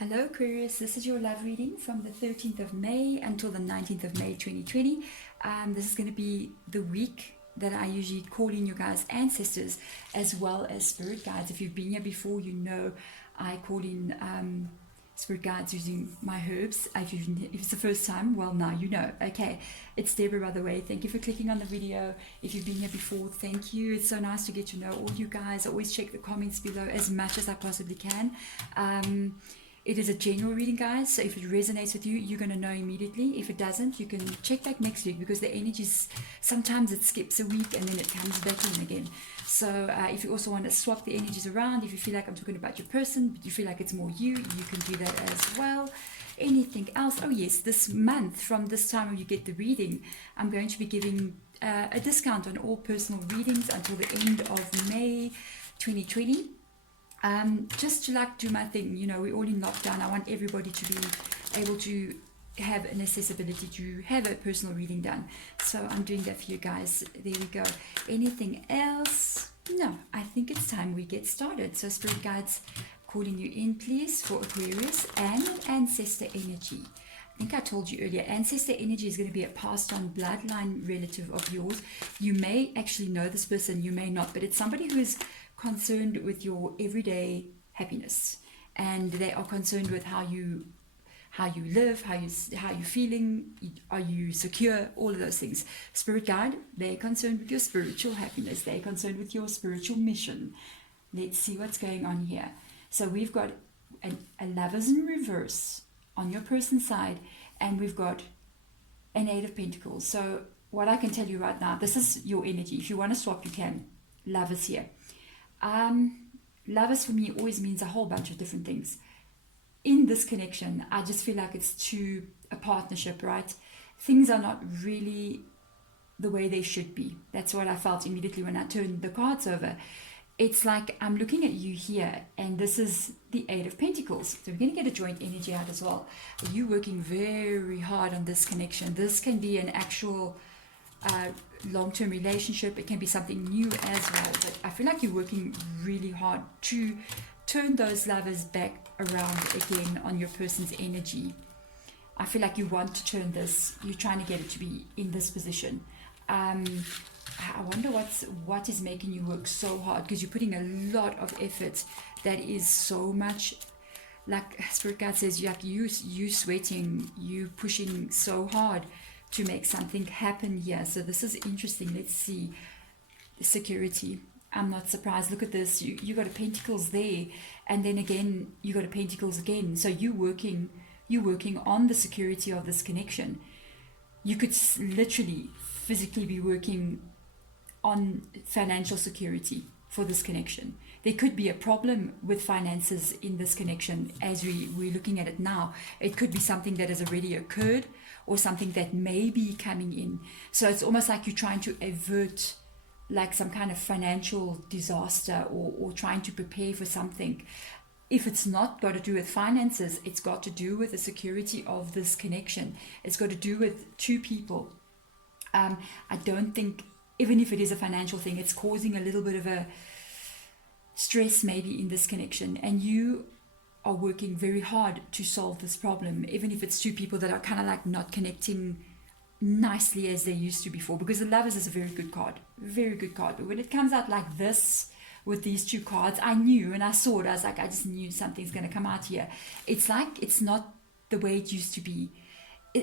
Hello Aquarius, this is your love reading from the 13th of May until the 19th of May 2020. This is going to be the week that I usually call in your guys' ancestors as well as spirit guides. If you've been here before, you know I call in spirit guides using my herbs. If it's the first time, well, now you know. Okay, it's Deborah, by the way. Thank you for clicking on the video. If you've been here before, thank you. It's so nice to get to know all you guys. I always check the comments below as much as I possibly can. It is a general reading, guys, so if it resonates with you, you're going to know immediately. If it doesn't, you can check back next week, because the energies, sometimes it skips a week and then it comes back in again. So if you also want to swap the energies around, if you feel like I'm talking about your person, but you feel like it's more you can do that as well. Anything else? Oh yes, this month, from this time when you get the reading, I'm going to be giving a discount on all personal readings until the end of May 2020. Just to like do my thing, you know, we're all in lockdown. I want everybody to be able to have an accessibility to have a personal reading done. So I'm doing that for you guys. There we go. Anything else? No, I think it's time we get started. So spirit guides, calling you in please for Aquarius and ancestor energy. I think I told you earlier, ancestor energy is going to be a passed on bloodline relative of yours. You may actually know this person, you may not, but it's somebody who is concerned with your everyday happiness, and they are concerned with how you live, how you feeling, are you secure, all of those things. Spirit guide, they're concerned with your spiritual happiness, they're concerned with your spiritual mission. Let's see what's going on here. So we've got a lovers in reverse on your person's side, and we've got an 8 of Pentacles. So what I can tell you right now, this is your energy. If you want to swap, you can. Lovers here. Lovers for me always means a whole bunch of different things. In this connection, I just feel like it's a partnership, right? Things are not really the way they should be. That's what I felt immediately when I turned the cards over. It's like I'm looking at you here, and this is the 8 of Pentacles. So we're going to get a joint energy out as well. You're working very hard on this connection. This can be an actual long-term relationship. It can be something new as well, but I feel like you're working really hard to turn those lovers back around again on your person's energy. I feel like you want to turn this, you're trying to get it to be in this position. I wonder what is making you work so hard, because you're putting a lot of effort. That is so much, like Spirit Guide says, you sweating, you pushing so hard to make something happen here. So this is interesting. Let's see. Security. I'm not surprised. Look at this. You got a Pentacles there, and then again you got a Pentacles again. So you're working on the security of this connection. You could literally physically be working on financial security for this connection. There could be a problem with finances in this connection as we're looking at it now. It could be something that has already occurred, or something that may be coming in. So it's almost like you're trying to avert like some kind of financial disaster, or trying to prepare for something. If it's not got to do with finances, it's got to do with the security of this connection. It's got to do with two people. I don't think, even if it is a financial thing, it's causing a little bit of a stress maybe in this connection, and you are working very hard to solve this problem, even if it's two people that are kind of like not connecting nicely as they used to before. Because the Lovers is a very good card, but when it comes out like this with these two cards, I knew, and I saw it, I was like, I just knew something's going to come out here. It's like it's not the way it used to be.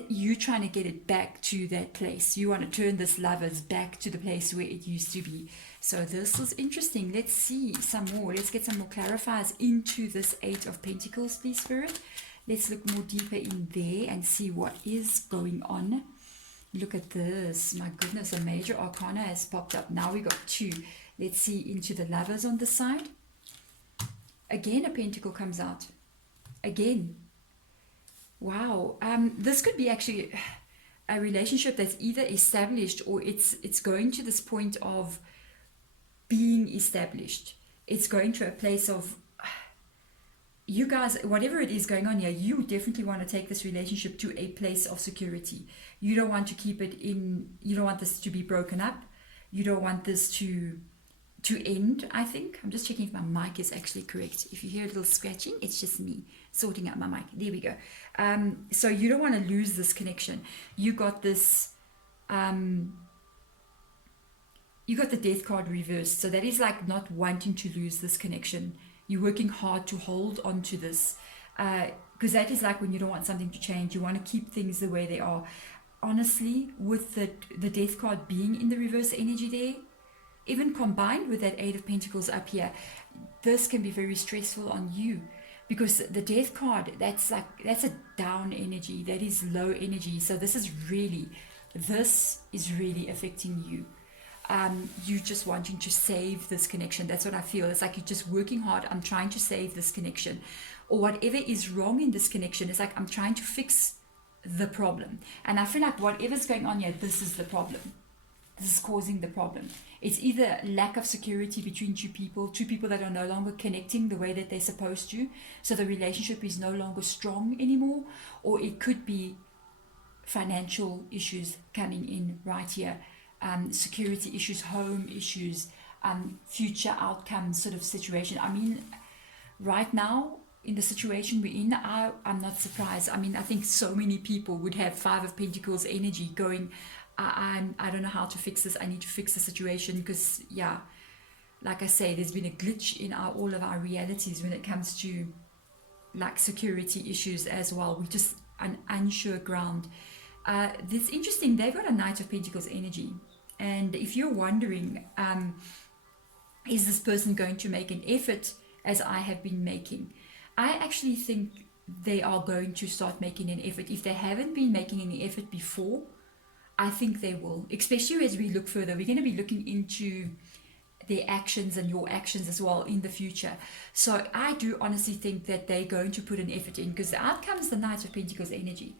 You trying to get it back to that place. You want to turn this Lovers back to the place where it used to be. So this is interesting. Let's see some more. Let's get some more clarifiers into this 8 of Pentacles, please, Spirit. Let's look more deeper in there and see what is going on. Look at this. My goodness, a major arcana has popped up. Now we got 2. Let's see into the Lovers on this side. Again, a Pentacle comes out. Again. Wow. This could be actually a relationship that's either established, or it's going to this point of being established. It's going to a place of, you guys, whatever it is going on here, you definitely want to take this relationship to a place of security. You don't want to keep it in, you don't want this to be broken up. You don't want this to to end, I think. I'm just checking if my mic is actually correct. If you hear a little scratching, it's just me sorting out my mic. There we go. So you don't want to lose this connection. You got this, you got the death card reversed. So that is like not wanting to lose this connection. You're working hard to hold on to this. Because that is like when you don't want something to change. You want to keep things the way they are. Honestly, with the death card being in the reverse energy there, even combined with that Eight of Pentacles up here, this can be very stressful on you, because the death card, that's a down energy, that is low energy. So this is really affecting you. You just wanting to save this connection. That's what I feel. It's like you're just working hard. I'm trying to save this connection, or whatever is wrong in this connection. It's like I'm trying to fix the problem, and I feel like whatever's going on here, this is the problem. This is causing the problem. It's either lack of security between two people that are no longer connecting the way that they're supposed to, so the relationship is no longer strong anymore, or it could be financial issues coming in right here, security issues, home issues, future outcomes sort of situation. I mean, right now, in the situation we're in, I'm not surprised. I mean, I think so many people would have Five of Pentacles energy going, I don't know how to fix this. I need to fix the situation, because, yeah, like I say, there's been a glitch in all of our realities when it comes to, like, security issues as well. We're just an unsure ground. It's interesting. They've got a Knight of Pentacles energy. And if you're wondering, is this person going to make an effort as I have been making? I actually think they are going to start making an effort. If they haven't been making any effort before, I think they will, especially as we look further. We're going to be looking into their actions and your actions as well in the future. So I do honestly think that they're going to put an effort in, because the outcome is the Knight of Pentacles energy.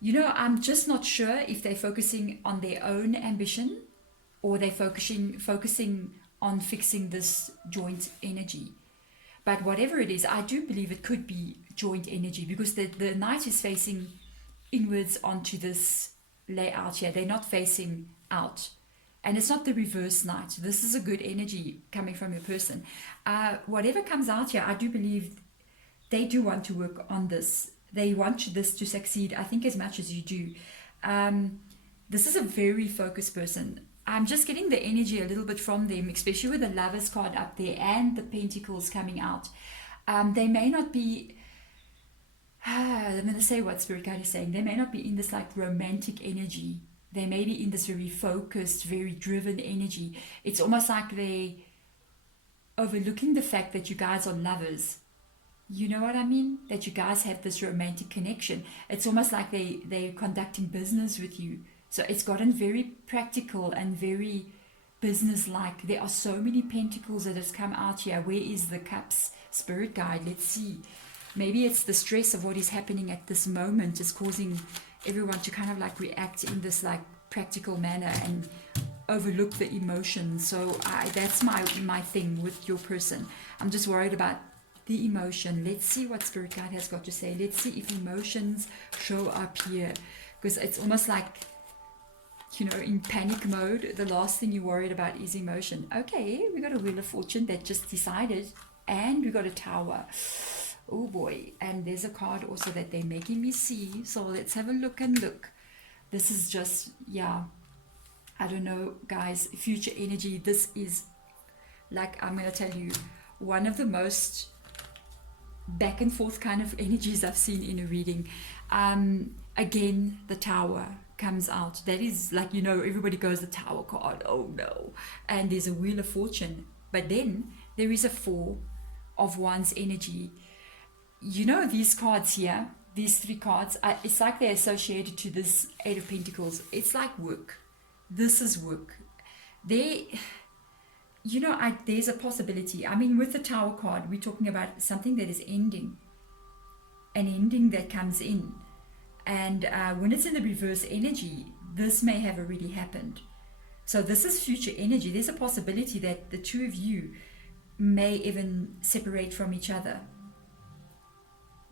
You know, I'm just not sure if they're focusing on their own ambition, or they're focusing on fixing this joint energy. But whatever it is, I do believe it could be joint energy, because the Knight is facing inwards onto this layout here. They're not facing out, and it's not the reverse Knight. This is a good energy coming from your person. Whatever comes out here, I do believe they do want to work on this. They want this to succeed, I think, as much as you do. This is a very focused person. I'm just getting the energy a little bit from them, especially with the Lovers card up there and the Pentacles coming out. They may not be, I'm going to say what Spirit Guide is saying. They may not be in this like romantic energy. They may be in this very focused, very driven energy. It's almost like they overlooking the fact that you guys are lovers. You know what I mean? That you guys have this romantic connection. It's almost like they're conducting business with you. So it's gotten very practical and very business-like. There are so many pentacles that has come out here. Where is the Cups? Spirit Guide, let's see. Maybe it's the stress of what is happening at this moment is causing everyone to kind of like react in this like practical manner and overlook the emotions. So that's my thing with your person. I'm just worried about the emotion. Let's see what Spirit Guide has got to say. Let's see if emotions show up here, because it's almost like, you know, in panic mode, the last thing you're worried about is emotion. Okay, we got a Wheel of Fortune that just decided, and we got a Tower. Oh boy, and there's a card also that they're making me see. So let's have a look and look. This is just, yeah, I don't know, guys, future energy. This is, like, I'm going to tell you, one of the most back and forth kind of energies I've seen in a reading. Again, the Tower comes out. That is like, you know, everybody goes the Tower card. Oh no. And there's a Wheel of Fortune. But then there is a Four of Wands energy. You know, these cards here, these three cards, it's like they're associated to this Eight of Pentacles. It's like work. This is work. You know, there's a possibility. I mean, with the Tower card, we're talking about something that is ending. An ending that comes in. And when it's in the reverse energy, this may have already happened. So this is future energy. There's a possibility that the two of you may even separate from each other.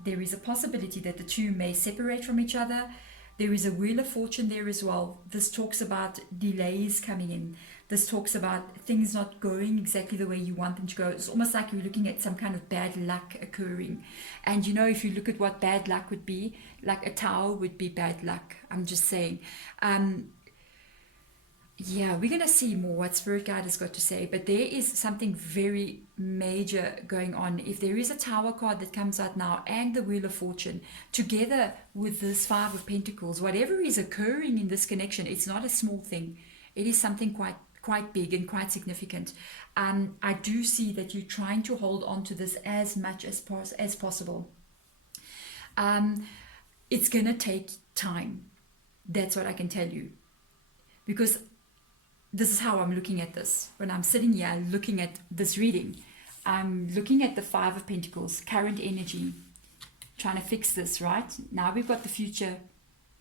There is a possibility that the two may separate from each other. There is a Wheel of Fortune there as well. This talks about delays coming in. This talks about things not going exactly the way you want them to go. It's almost like you're looking at some kind of bad luck occurring. And you know, if you look at what bad luck would be, like a tower would be bad luck. I'm just saying. Yeah, we're going to see more what Spirit Guide has got to say, but there is something very major going on. If there is a Tower card that comes out now and the Wheel of Fortune, together with this Five of Pentacles, whatever is occurring in this connection, it's not a small thing. It is something quite big and quite significant. I do see that you're trying to hold on to this as much as possible. It's going to take time. That's what I can tell you. Because this is how I'm looking at this. When I'm sitting here looking at this reading, I'm looking at the Five of Pentacles, current energy, trying to fix this, right? Now we've got the future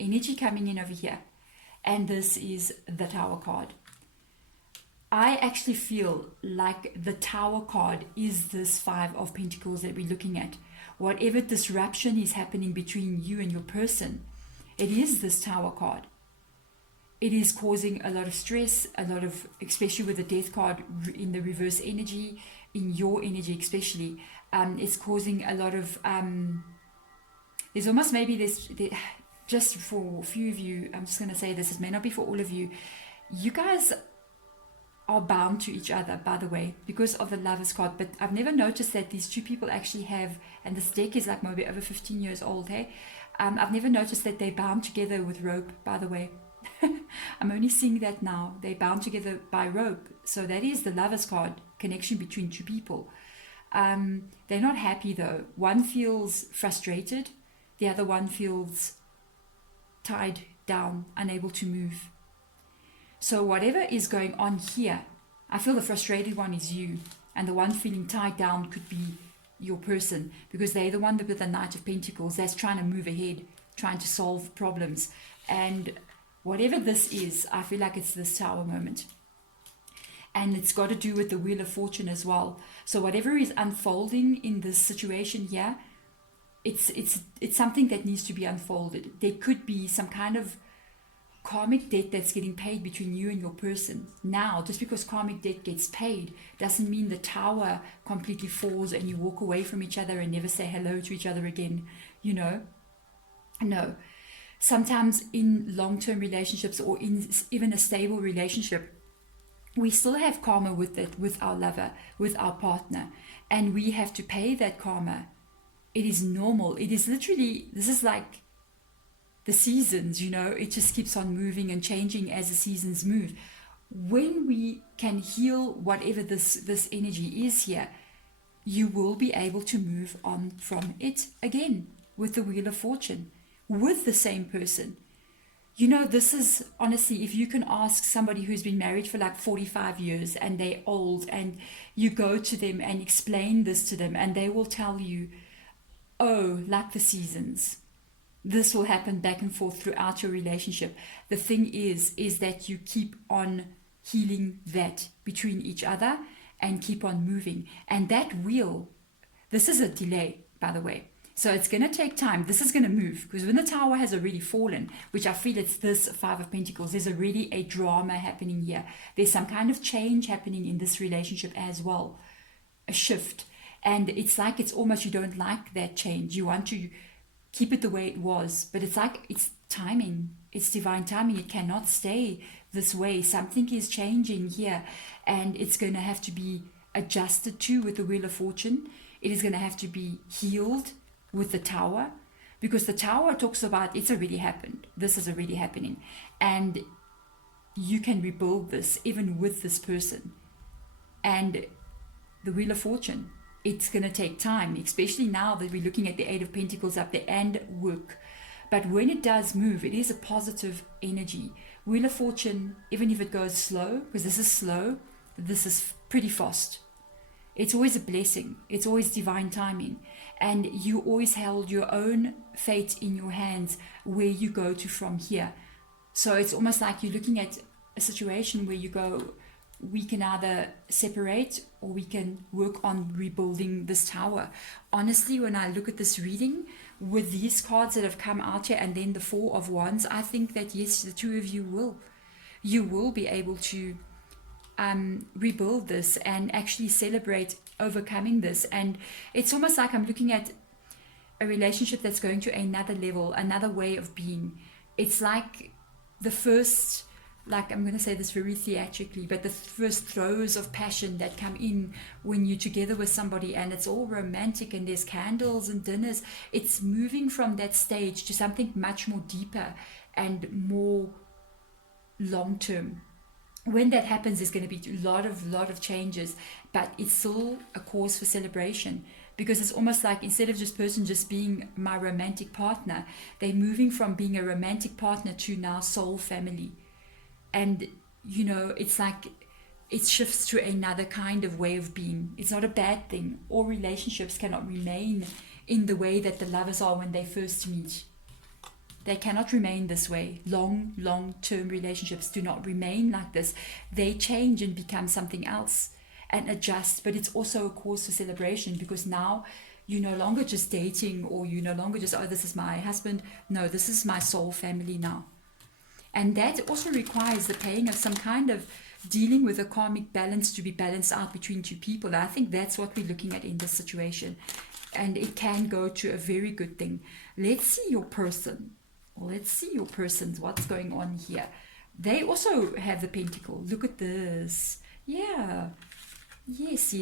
energy coming in over here. And this is the Tower card. I actually feel like the Tower card is this Five of Pentacles that we're looking at. Whatever disruption is happening between you and your person, it is this Tower card. It is causing a lot of stress, a lot of, especially with the Death card in the reverse energy, in your energy especially, it's causing a lot of, there's almost maybe this, just for a few of you, I'm just going to say this, it may not be for all of you, you guys are bound to each other, by the way, because of the Lovers card, but I've never noticed that these two people actually have, and this deck is like maybe over 15 years old, hey? I've never noticed that they're bound together with rope, by the way. I'm only seeing that now. They're bound together by rope. So that is the Lovers card, connection between two people. They're not happy though. One feels frustrated. The other one feels tied down, unable to move. So whatever is going on here, I feel the frustrated one is you. And the one feeling tied down could be your person. Because they're the one with the Knight of Pentacles that's trying to move ahead, trying to solve problems. And whatever this is, I feel like it's this Tower moment. And it's got to do with the Wheel of Fortune as well. So whatever is unfolding in this situation here, it's something that needs to be unfolded. There could be some kind of karmic debt that's getting paid between you and your person. Now, just because karmic debt gets paid doesn't mean the Tower completely falls and you walk away from each other and never say hello to each other again, you know? No. Sometimes in long-term relationships or in even a stable relationship, we still have karma with it, with our lover, with our partner, and we have to pay that karma. It is normal. It is literally, this is like the seasons, you know, it just keeps on moving and changing as the seasons move. When we can heal whatever this energy is here, you will be able to move on from it again with the Wheel of Fortune, with the same person. You know, this is honestly, if you can ask somebody who's been married for like 45 years and they're old, and you go to them and explain this to them, and they will tell you, oh, like the seasons, this will happen back and forth throughout your relationship. The thing is that you keep on healing that between each other and keep on moving. And that wheel, this is a delay, by the way. So it's going to take time. This is going to move, because when the Tower has already fallen, which I feel it's this Five of Pentacles, there's already a drama happening here. There's some kind of change happening in this relationship as well, a shift. And it's like, it's almost, you don't like that change. You want to keep it the way it was, but it's like, it's timing. It's divine timing. It cannot stay this way. Something is changing here, and it's going to have to be adjusted to with the Wheel of Fortune. It is going to have to be healed with the Tower, because the Tower talks about it's already happened. This is already happening, and you can rebuild this even with this person. And the Wheel of Fortune, it's going to take time, especially now that we're looking at the Eight of Pentacles up there and work. But when it does move, it is a positive energy. Wheel of Fortune, even if it goes slow, because this is slow, this is pretty fast. It's always a blessing. It's always divine timing. And you always held your own fate in your hands, where you go to from here. So it's almost like you're looking at a situation where you go, we can either separate or we can work on rebuilding this tower. Honestly, when I look at this reading with these cards that have come out here and then the Four of Wands, I think that yes, the two of you will be able to rebuild this and actually celebrate overcoming this. And it's almost like I'm looking at a relationship that's going to another level, another way of being. It's like the first, like I'm going to say this very theatrically, but the first throes of passion that come in when you're together with somebody and it's all romantic and there's candles and dinners. It's moving from that stage to something much more deeper and more long term. When that happens, there's going to be a lot of changes, but it's still a cause for celebration, because it's almost like instead of just being my romantic partner, they're moving from being a romantic partner to now soul family. And it's like it shifts to another kind of way of being. It's not a bad thing. All relationships cannot remain in the way that the lovers are when they first meet. They cannot remain this way. Long-term relationships do not remain like this. They change and become something else and adjust. But it's also a cause for celebration, because now you're no longer just dating, or you're no longer just, oh, this is my husband. No, this is my soul family now. And that also requires the paying of some kind of dealing with a karmic balance to be balanced out between two people. And I think that's what we're looking at in this situation. And it can go to a very good thing. Let's see your person. What's going on here. They also have the pentacle. Look at this. Yeah. Yes.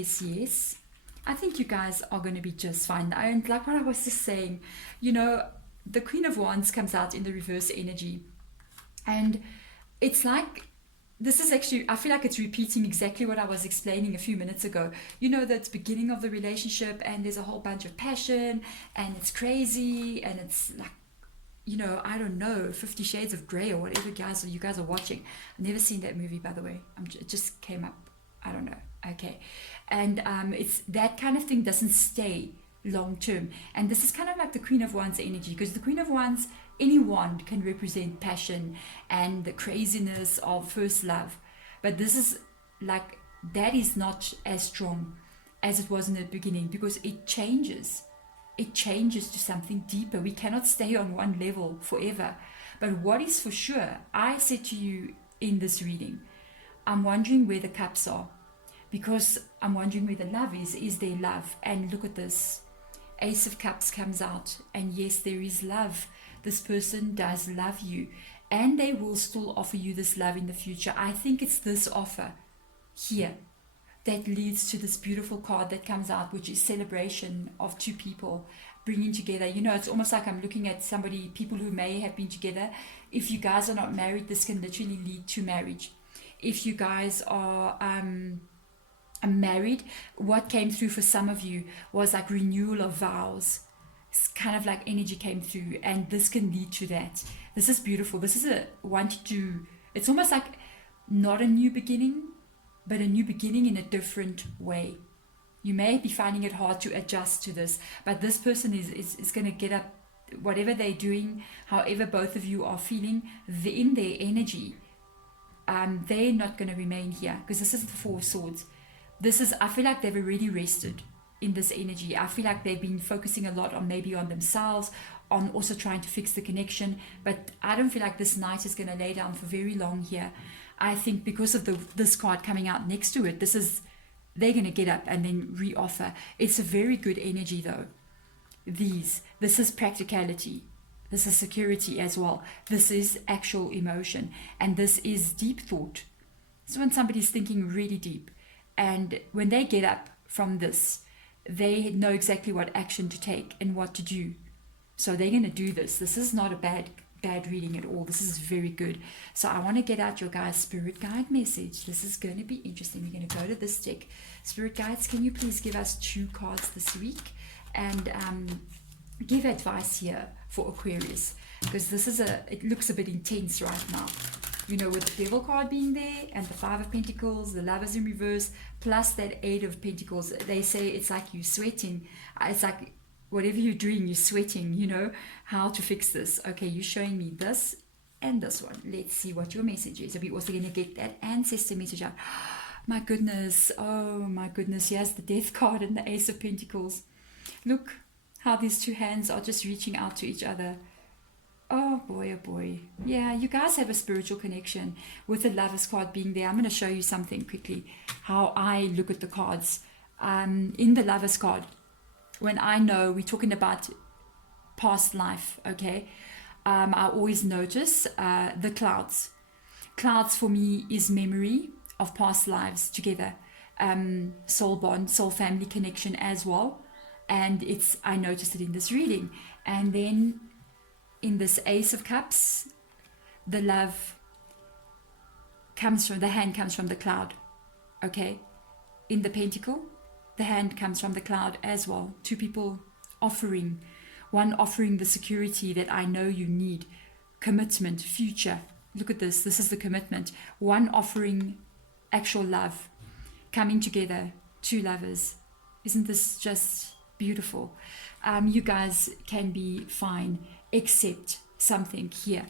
I think you guys are going to be just fine. And like what I was just saying, the Queen of Wands comes out in the reverse energy. And it's like, this is actually, I feel like it's repeating exactly what I was explaining a few minutes ago. That's beginning of the relationship and there's a whole bunch of passion and it's crazy and it's like, I don't know, 50 Shades of Grey or whatever you guys are watching. I've never seen that movie, by the way. It just came up. I don't know. Okay. And it's that kind of thing doesn't stay long term. And this is kind of like the Queen of Wands energy, because the Queen of Wands, any wand can represent passion and the craziness of first love. But this is like, that is not as strong as it was in the beginning, because it changes. It changes to something deeper. We cannot stay on one level forever. But what is for sure, I said to you in this reading, I'm wondering where the cups are, because I'm wondering where the love is. Is there love? And look at this. Ace of Cups comes out. And yes, there is love. This person does love you. And they will still offer you this love in the future. I think it's this offer here that leads to this beautiful card that comes out, which is celebration of two people bringing together. It's almost like I'm looking at people who may have been together. If you guys are not married, this can literally lead to marriage. If you guys are married, what came through for some of you was like renewal of vows. It's kind of like energy came through, and this can lead to that. This is beautiful. This is it's almost like not a new beginning, but a new beginning in a different way. You may be finding it hard to adjust to this, but this person is going to get up, whatever they're doing, however both of you are feeling, in their energy, they're not going to remain here, because this is the Four of Swords. I feel like they've already rested in this energy. I feel like they've been focusing a lot on themselves, on also trying to fix the connection, but I don't feel like this knight is going to lay down for very long here. I think because of this card coming out next to it, they're going to get up and then re-offer. It's a very good energy though. This is practicality. This is security as well. This is actual emotion. And this is deep thought. So when somebody's thinking really deep, and when they get up from this, they know exactly what action to take and what to do. So they're going to do this. This is not a bad reading at all. This is very good. So I want to get out your guys' spirit guide message. This is going to be interesting. We're going to go to this deck. Spirit guides, can you please give us 2 cards this week and give advice here for Aquarius, because it looks a bit intense right now. With the Devil card being there and the 5 of Pentacles, the Lovers in reverse, plus that 8 of Pentacles. They say it's like you're sweating. It's like whatever you're doing, you're sweating, how to fix this. Okay, you're showing me this and this one. Let's see what your message is. Are we also going to get that ancestor message out? My goodness. Oh my goodness. Here's the Death card and the Ace of Pentacles. Look how these two hands are just reaching out to each other. Oh boy, oh boy. Yeah, you guys have a spiritual connection with the Lovers card being there. I'm going to show you something quickly, how I look at the cards. In the Lovers card, when I know we're talking about past life, okay, I always notice the clouds. Clouds for me is memory of past lives together, soul bond, soul family connection as well. And I noticed it in this reading. And then in this Ace of Cups, the love comes from, the hand comes from the cloud, okay? In the Pentacle, the hand comes from the cloud as well. Two people offering, one offering the security that I know you need, commitment, future. Look at this, this is the commitment. One offering actual love, coming together, two lovers. Isn't this just beautiful? You guys can be fine, except something here,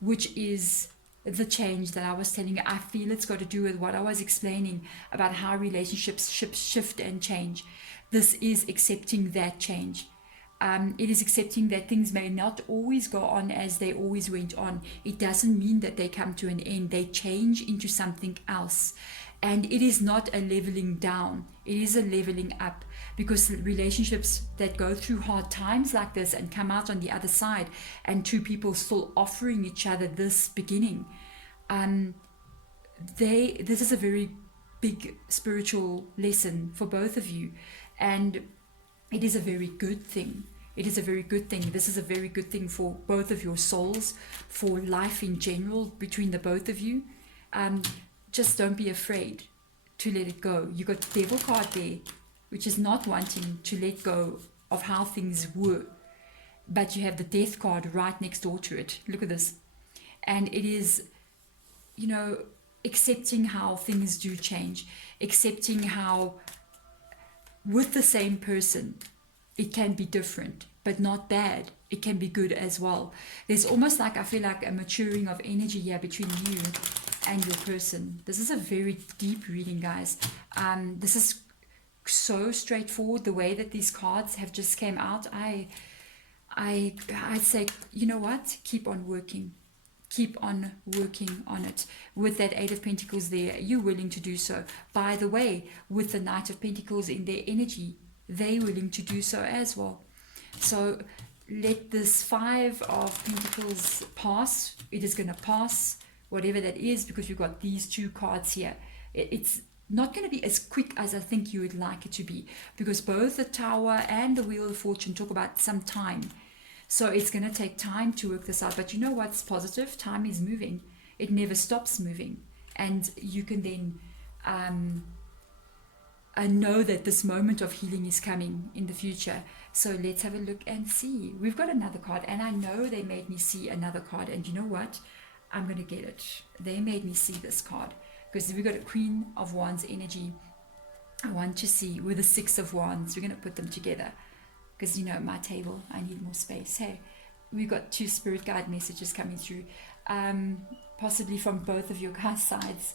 which is the change that I was telling you. I feel it's got to do with what I was explaining about how relationships shift and change. This is accepting that change. It is accepting that things may not always go on as they always went on. It doesn't mean that they come to an end. They change into something else. And it is not a leveling down. It is a leveling up, because relationships that go through hard times like this and come out on the other side, and two people still offering each other this beginning, this is a very big spiritual lesson for both of you, and it is a very good thing. It is a very good thing. This is a very good thing for both of your souls, for life in general between the both of you. Just don't be afraid to let it go. You got the Devil card there, which is not wanting to let go of how things were. But you have the Death card right next door to it. Look at this. And it is, accepting how things do change. Accepting how with the same person, it can be different, but not bad. It can be good as well. There's almost like, I feel like a maturing of energy here between you and your person. This is a very deep reading, guys. This is so straightforward. The way that these cards have just came out, I'd say, you know what? Keep on working. Keep on working on it. With that Eight of Pentacles there, you're willing to do so. By the way, with the Knight of Pentacles in their energy, they're willing to do so as well. So let this Five of Pentacles pass. It is going to pass, whatever that is, because we've got these two cards here. It's not going to be as quick as I think you would like it to be, because both the Tower and the Wheel of Fortune talk about some time. So it's going to take time to work this out. But you know what's positive? Time is moving. It never stops moving. And you can then know that this moment of healing is coming in the future. So let's have a look and see. We've got another card, and I know they made me see another card. And you know what? I'm going to get it. They made me see this card, because we've got a Queen of Wands energy. I want to see with the Six of Wands. We're going to put them together, because my table, I need more space. Hey, we've got two spirit guide messages coming through, possibly from both of your guys' sides.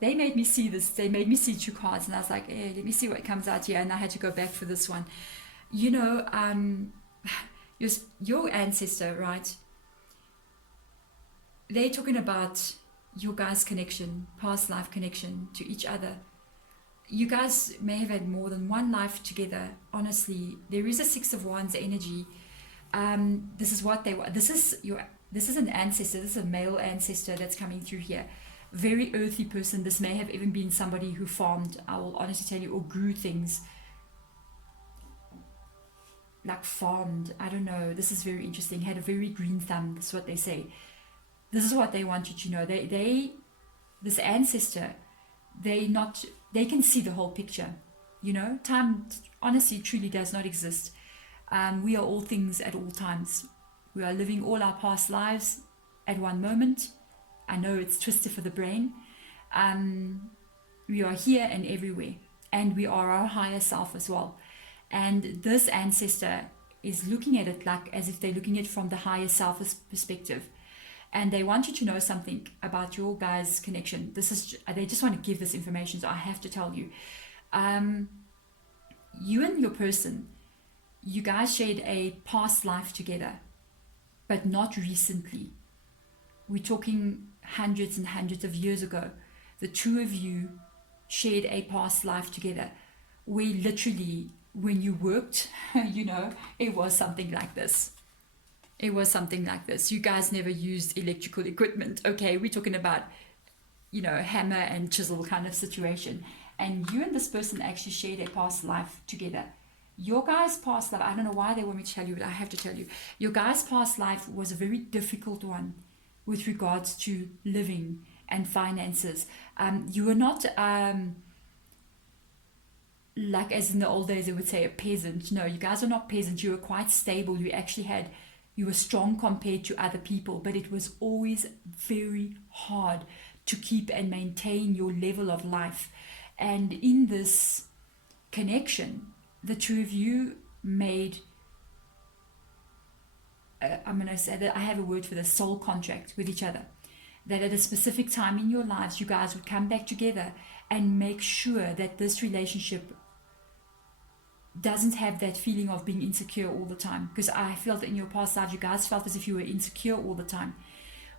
They made me see this. They made me see two cards, and I was like, hey, let me see what comes out here. And I had to go back for this one. Your ancestor, right? They're talking about your guys' connection, past life connection to each other. You guys may have had more than one life together. Honestly, there is a Six of Wands energy. This is what they were. This is an ancestor. This is a male ancestor that's coming through here. Very earthy person. This may have even been somebody who farmed, I will honestly tell you, or grew things. Like farmed. I don't know. This is very interesting. Had a very green thumb. That's what they say. This is what they want you to know. This ancestor, they can see the whole picture. Time honestly truly does not exist. We are all things at all times. We are living all our past lives at one moment. I know it's twisted for the brain. We are here and everywhere, and we are our higher self as well. And this ancestor is looking at it like as if they're looking at it from the higher self's perspective. and they want you to know something about your guys' connection. They just want to give this information, so I have to tell you. You and your person, you guys shared a past life together, but not recently. We're talking hundreds and hundreds of years ago. The two of you shared a past life together, where literally when you worked, it was something like this. It was something like this. You guys never used electrical equipment. Okay, we're talking about, hammer and chisel kind of situation. And you and this person actually shared a past life together. Your guys' past life, I don't know why they want me to tell you, but I have to tell you. Your guys' past life was a very difficult one with regards to living and finances. You were not, like as in the old days they would say, a peasant. No, you guys are not peasants. You were quite stable. You were strong compared to other people, but it was always very hard to keep and maintain your level of life. And in this connection, the two of you made, I'm going to say that I have a word for this, soul contract with each other. That at a specific time in your lives, you guys would come back together and make sure that this relationship doesn't have that feeling of being insecure all the time. Because I felt in your past life, you guys felt as if you were insecure all the time.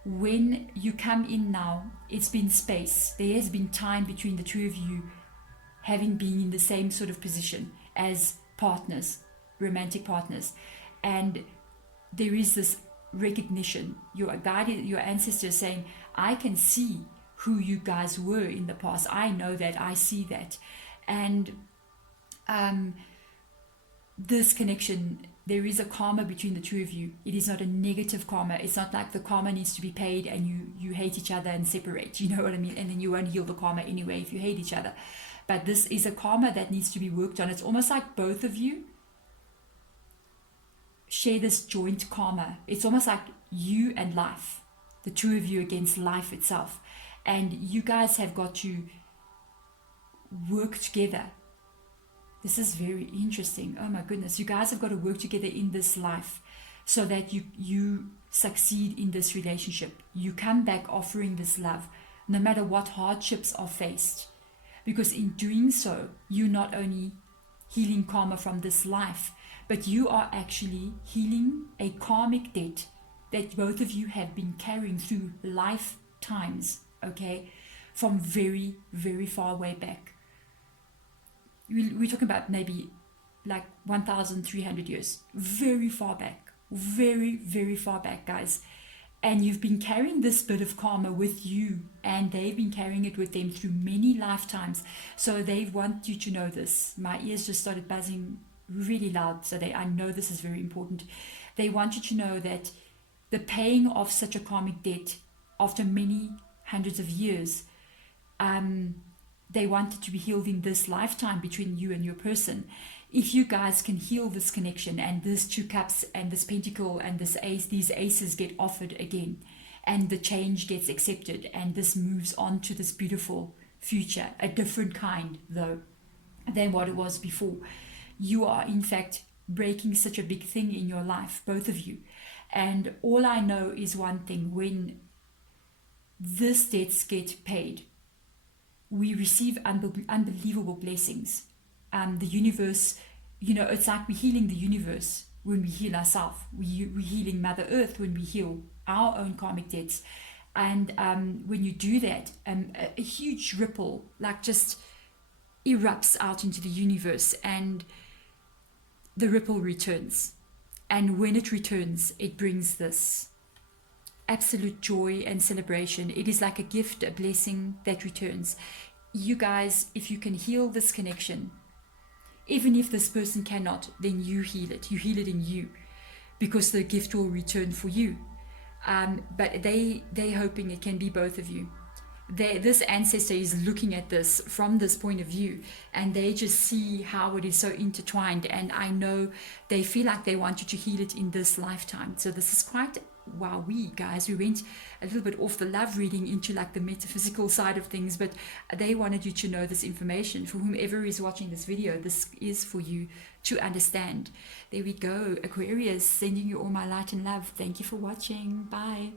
When you come in now, it's been space. There has been time between the two of you having been in the same sort of position as partners, romantic partners. And there is this recognition. Your guardian, your ancestors saying, I can see who you guys were in the past. I know that. I see that. And this connection, there is a karma between the two of you. It is not a negative karma. It's not like the karma needs to be paid and you hate each other and separate. You know what I mean? And then you won't heal the karma anyway if you hate each other. But this is a karma that needs to be worked on. It's almost like both of you share this joint karma. It's almost like you and life, the two of you against life itself. And you guys have got to work together. This is very interesting. Oh my goodness. You guys have got to work together in this life so that you succeed in this relationship. You come back offering this love, no matter what hardships are faced. Because in doing so, you're not only healing karma from this life, but you are actually healing a karmic debt that both of you have been carrying through lifetimes, okay, from very, very far way back. We're talking about maybe like 1,300 years, very far back, very, very far back, guys. And you've been carrying this bit of karma with you, and they've been carrying it with them through many lifetimes. So they want you to know this. My ears just started buzzing really loud, so I know this is very important. They want you to know that the paying of such a karmic debt after many hundreds of years, they want it to be healed in this lifetime between you and your person. If you guys can heal this connection, and this two cups and this pentacle and this ace, these aces get offered again, and the change gets accepted, and this moves on to this beautiful future, a different kind though than what it was before. You are in fact breaking such a big thing in your life, both of you. And all I know is one thing: when this debts get paid, we receive unbelievable blessings. The universe, it's like we're healing the universe when we heal ourselves. We're healing Mother Earth when we heal our own karmic debts. And when you do that, a huge ripple just erupts out into the universe, and the ripple returns. And when it returns, it brings this absolute joy and celebration. It is like a gift, a blessing that returns. You guys, if you can heal this connection, even if this person cannot, then you heal it. You heal it in you, because the gift will return for you. But they're hoping it can be both of you. This ancestor is looking at this from this point of view, and they just see how it is so intertwined. And I know they feel like they want you to heal it in this lifetime. So this is quite wowee, guys. We went a little bit off the love reading into the metaphysical side of things, but they wanted you to know this information. For whomever is watching this video, this is for you to understand. There we go. Aquarius, sending you all my light and love. Thank you for watching. Bye.